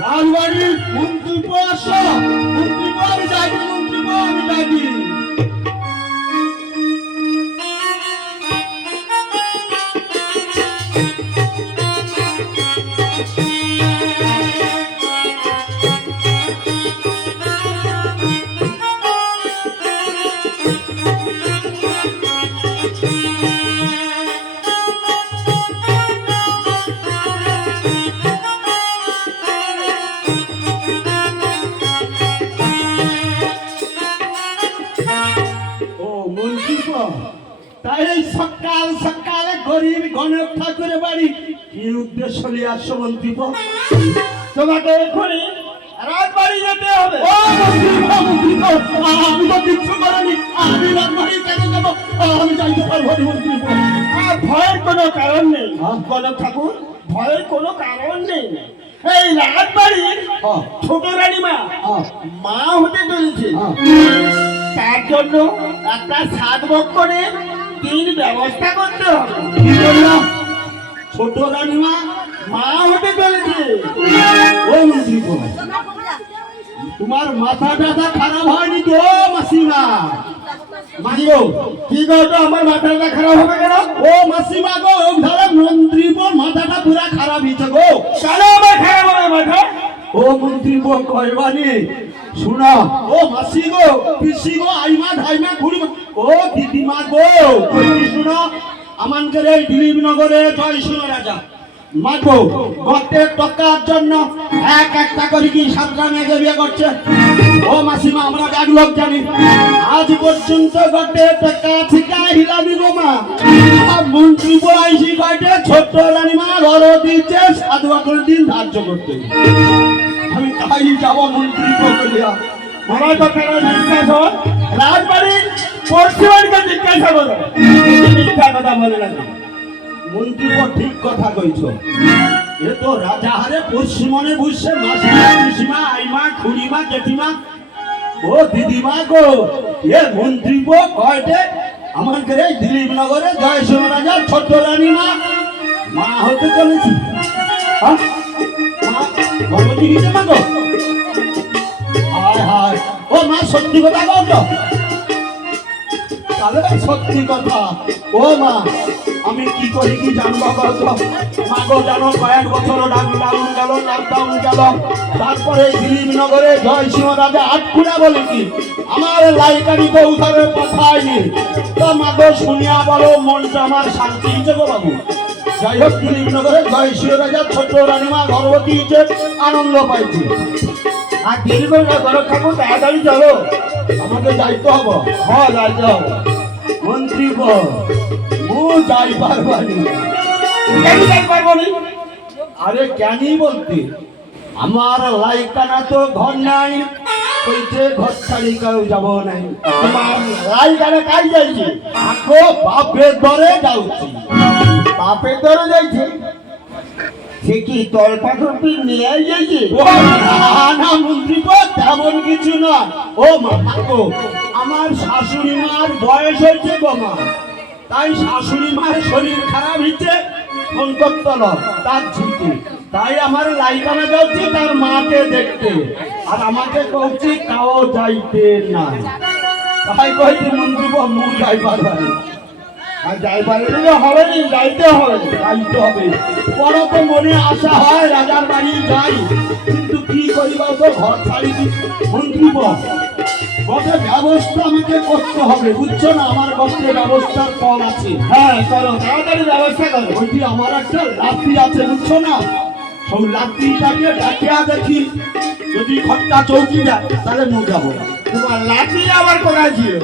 রাজবাড়ির মন্ত্রী মন্ত্রী আমি ডাকি মন্ত্রী আমি ডাকি গরিব গণক ঠাকুরের বাড়ি কি উদ্দেশ্য নিয়ে আসছো মন্ত্রী তোমাকে এক্ষুনি রাজবাড়ি যেতে হবে। ও মন্ত্রী মন্ত্রী আমি তো কিচ্ছু করিনি। আমি রাজবাড়ি কেন যাব? আমি যাইতে পারব ভয়ের কোনো কারণ নেই। হ্যাঁ? গণক ঠাকুর। ভয়ের কোনো কারণ নেই। এই রাজবাড়ির হ্যাঁ। ছোট রানীমা হ্যাঁ। মা হতে চলেছে। তার জন্য একটা সাত বক্ষণের তিন ব্যবস্থা করতে হবে। কি বললাম ছোট রানীমা মা হতে চলেছে ও মন্ত্রী তোমার মাথা ব্যথা খারাপ হয়নি তো মাসিমা? মাগো কি করতো আমার মাথাটা খারাপ হবে কেন? ও মাসিমা গো ধরে মন্ত্রী মাথাটা পুরা খারাপ হয়েছে গো। কেন আমার খারাপ হবে মাথা ও মন্ত্রী বোর কয়বানি শোনা, ও মাসি গো, পিসি গো, আইমা ধাইমা খুড়িমা। ও দিদিমা গো শুনো আমানকে এই দিলীপ নগরে জয় সিংহ রাজা। মাগো গতে টাকার জন্য এক একটা করে কি সাতটা মেয়েকে বিয়ে করছে? ও মাসিমা আমরা এক লোক জানি। আজ পর্যন্ত গতে টাকা ঠিকা হিলাবি গো মা। মন্ত্রী বয়সী গটে ছোট্ট রানীমা ঘর দিচ্ছে বছর দিন ধার্য করতে। তাই যাব মন্ত্রী বলিয়া আমার কথাটা বিশ্বাস হয় রাজবাড়ির পশ্চিমানিকে জিজ্ঞাসা করো। মিথ্যা কথা বলে না। মন্ত্রী ঠিক কথা কইছ। এ তো রাজা হারে পশ্চিমনে বুঝছে মাসিমা পিসিমা আইমা খুড়িমা জেঠিমা। ও দিদিমা গো এ মন্ত্রী গো কয়টে? আমার ঘরে দিলীপ নগরে জয় সিংহ রাজা ছোট্ট রানী মা। মা হতে চলেছি? মা গো? ও মা, সত্যি কথা কও তো। তাহলে সত্যি কথা। ও মা, আমি কি করি কি জানব কত মাগো জানো, কয়েক বছর ডাউন গেল লকডাউন গেল। তারপরে দিলীপ নগরে জয় সিংহ রাজা আটকুড়া বলে কি, আমার লাইকারি তো উধারে পাঠায়নি। তো মাগো শুনিয়া বলো, মনটা আমার শান্তি হয়েছে গো বাবু। যাই হোক দিলীপ নগরে জয় সিংহ রাজা ছোট রানীমা, গর্ভবতী হয়েছে আনন্দ পাইছি। আর দেরি করে না গরম ঠাকুর তাড়াতাড়ি চলো। আমাকে যাইতে হব। হ্যাঁ যাইতে হবে। মন্ত্রী মু যাই পারবানি যাই পারব নি? আরে, কেনই বলতে? আমার লাইকানা তো ঘর নাই কইছে ঘর ছাড়ি কেউ যাব নাই। তোমার লাই গানে কাজ যাইছে? আকো বাপের দরে যাচ্ছি বাপের ধরে যাইছে? সে কি তল পাথর নিয়ে যাইছে ও না, মন্ত্রী তেমন কিছু না। ও মা গো আমার শাশুড়ি মার বয়স হয়েছে গো মা। তাই শাশুড়ি মার শরীর খারাপ হয়েছে সংকটতল তার ঝুঁকি। তাই আমার লাইকানা যাচ্ছি তার মাকে দেখতে। আর আমাকে কৌছি কাও যাইতে না তাই কইতে মন্ত্রী গো মু যাই পারবানি আর যাই পারলে হবে নি যাইতে হবে যাইতে হবে। বড় তো মনে আশা হয় রাজার বাড়ি যাই কিন্তু কি করিব তো ঘর ছাড়ি মন্ত্রী গত ব্যবস্থা আমাকে করতে হবে বুঝছ না? আমার গল্পের ব্যবস্থার কম আছে। হ্যাঁ করো তাড়াতাড়ি ব্যবস্থা করো। আমার একটা লাঠি আছে বুঝছ না? সব লাঠিটাকে ডাকিয়া দেখি যদি ঘরটা চৌকি যায় তাহলে মু যাব। তোমার লাঠি আবার কোথায় ছিল?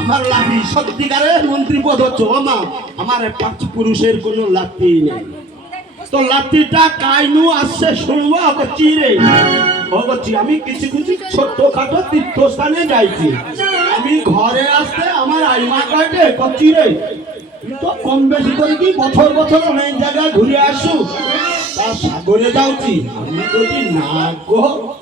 আমার লাঠি সত্যিকারের মন্ত্রী পদ হচ্ছে মা, আমার পাঁচ পুরুষের কোনো লাঠি নেই। তো লাঠিটা কাইনু আসছে শুনব করছি রে? করছি আমি কিছু কিছু ছোট্ট খাটো তীর্থস্থানে যাইছি। আমি ঘরে আসতে আমার আইমা কাটে করছি রে? তো কম বেশি করে কি বছর বছর অনেক জায়গায় ঘুরে আসু। তা সাগরে যাচ্ছি, আমি বলছি না গো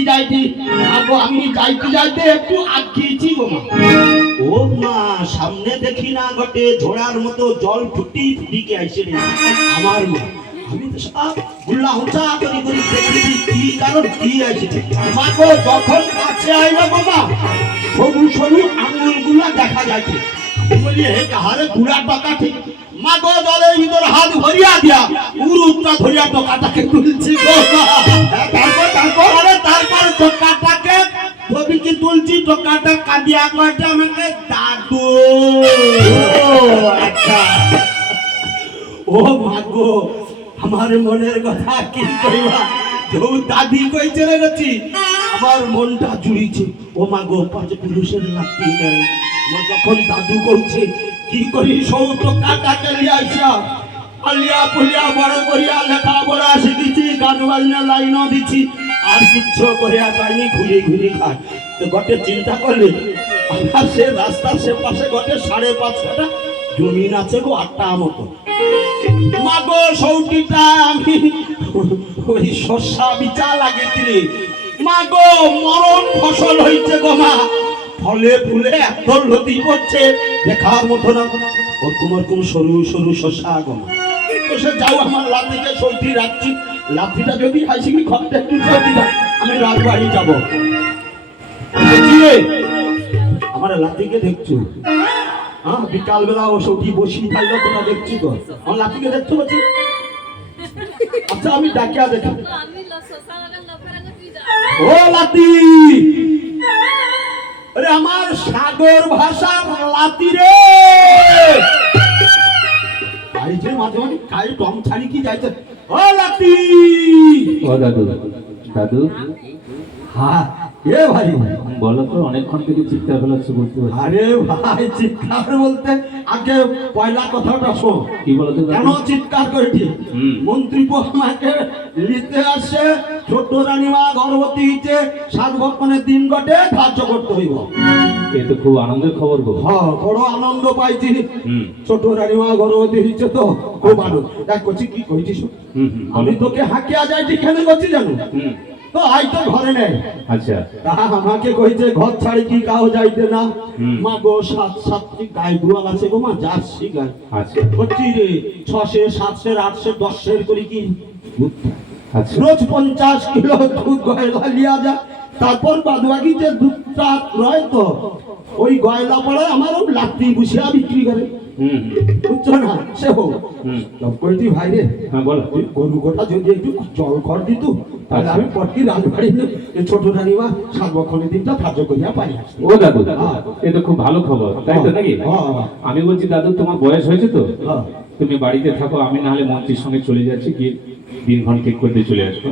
বি যাইছি আমি যাইতে যাইতে একটু আটকেছি গো মা ও মা, সামনে দেখি না গটে, ঝোড়ার মতো জল ফুটি ফুটিকে আইছে রে। আমার মা, আমি তো সব গুল্লা হুঁচা করি করি দেখি কি কারণ, কি আছে মাগো যখন কাছে আইলো গো মা সরু সরু আঙুলগুলা দেখা যাচ্ছে বলি হে কাহারে গুড়া টাকা ঠিক। মাগো জলের ভিতর হাত ভরিয়া দিয়া উরুটা ধরিয়া টাকাটাকে তুলছি গো। তারপর তারপর? আরে তারপর টাকাটাকে ছবিকে তুলছি টাকাটা কাঁদিয়া কয়টা আমাকে দাদু। ও আচ্ছা। ও মাগো আমার মনের কথা কি কইবা? যৌ দাদি কই চলে গেছি? আমার মনটা জুড়িছে ও মাগো পাঁচ পুরুষের লাগতি নেই। যখন দাদু কইছে কি করি সৌ তো কাটাকে লিয়া আইসা আলিয়া পুলিয়া বড় করিয়া লেখা পড়া শিখিছি, গান বাজনা লাইনও দিছি। আর কিচ্ছু করিয়া যায়নি, ঘুরে ঘুরে খায়। তো গটে চিন্তা করলে, আমার সে রাস্তার সে পাশে গটে সাড়ে পাঁচ কাটা জমিন আছে গো, আটটা মতো। মাগো সৌটিটা আমি ওই শস্যা বিচা লাগিয়েছিলি মাগো, মরণ ফসল হইছে গো মা। ফলে ফুলে এত লতি পড়ছে, দেখার মতো না। ওরকম ওরকম সরু সরু শস্যা গো মা। তো সে যাও আমার লাঠিকে সৌটি রাখছি। লাঠিটা যদি হাসি কি ঘরটা একটু সৌটি দাও। আমি রাজবাড়ি যাব। আমার লাঠিকে দেখছ? হ্যাঁ বিকালবেলা ও সৌটি বসি পাইলো তোমরা দেখছি তো আমার লাঠিকে দেখছ বলছি? আচ্ছা আমি ডাকিয়া দেখি ও লাতি আরে আমার সাগর ভাষার লাতি রে। আই মাঝে মাঝে কাই টম ছাড়ি কি যাইছে ও লাতি ও দাদু দাদু। হ্যাঁ এ ভাই। বলো তো অনেকক্ষণ থেকে চিৎকার ফেলাচ্ছে পারছি। আরে ভাই চিৎকার বলতে আগে পয়লা কথাটা শোন। কি বলো তো কেন চিৎকার করেছি হুম। মন্ত্রী আমাকে নিতে আসছে ছোট্ট রানীমা গর্ভবতী হইছে সাত ভক্ষণের দিন ঘটে ধার্য করতে হইব। এ তো খুব আনন্দের খবর গো। হ্যাঁ বড় আনন্দ পাইছি। ছোট রানীমা গর্ভবতী হইছে তো খুব আনন্দ। দেখ করছি কি কইছিস? হুম হুম আমি। তোকে হাঁকিয়া যাইছি কেন করছি জানো। তো আই তো ঘরে নেই আচ্ছা। তাহা আমাকে কইছে ঘর ছাড়ি কি কাউ যাইতে না? মা গো সাত সাতটি গাই দুয়াল আছে গো মা? যাচ্ছি গাই আচ্ছা। করছি রে ছশে সাতশে আটশে দশের করে কি? রোজ পঞ্চাশ কিলো দুধ গয়লা লিয়া যা। তারপর বাদ বাকি যে দুধটা রয় তো ওই গয়লা পড়ে আমারও লাত্তি বুঝিয়া বিক্রি করে। হুম। হুম, বুঝছ না? সে হোক। কইটি ভাই রে হ্যাঁ বলো। গরু গোটা যদি একটু জল খড় দিত তাহলে আচ্ছা। আমি পটকি রাজবাড়ি ছোট রানিমা সার্বক্ষণের দিনটা ধার্য করিয়া পাই ও দাদু হ্যাঁ। এ তো খুব ভালো খবর তাই তো নাকি? হ্যাঁ। আমি বলছি দাদু তোমার বয়স হয়েছে তো। তুমি বাড়িতে থাকো আমি না হলে মন্ত্রীর সঙ্গে চলে যাচ্ছি গিয়ে দিনক্ষণ ঠিক করতে চলে আসব।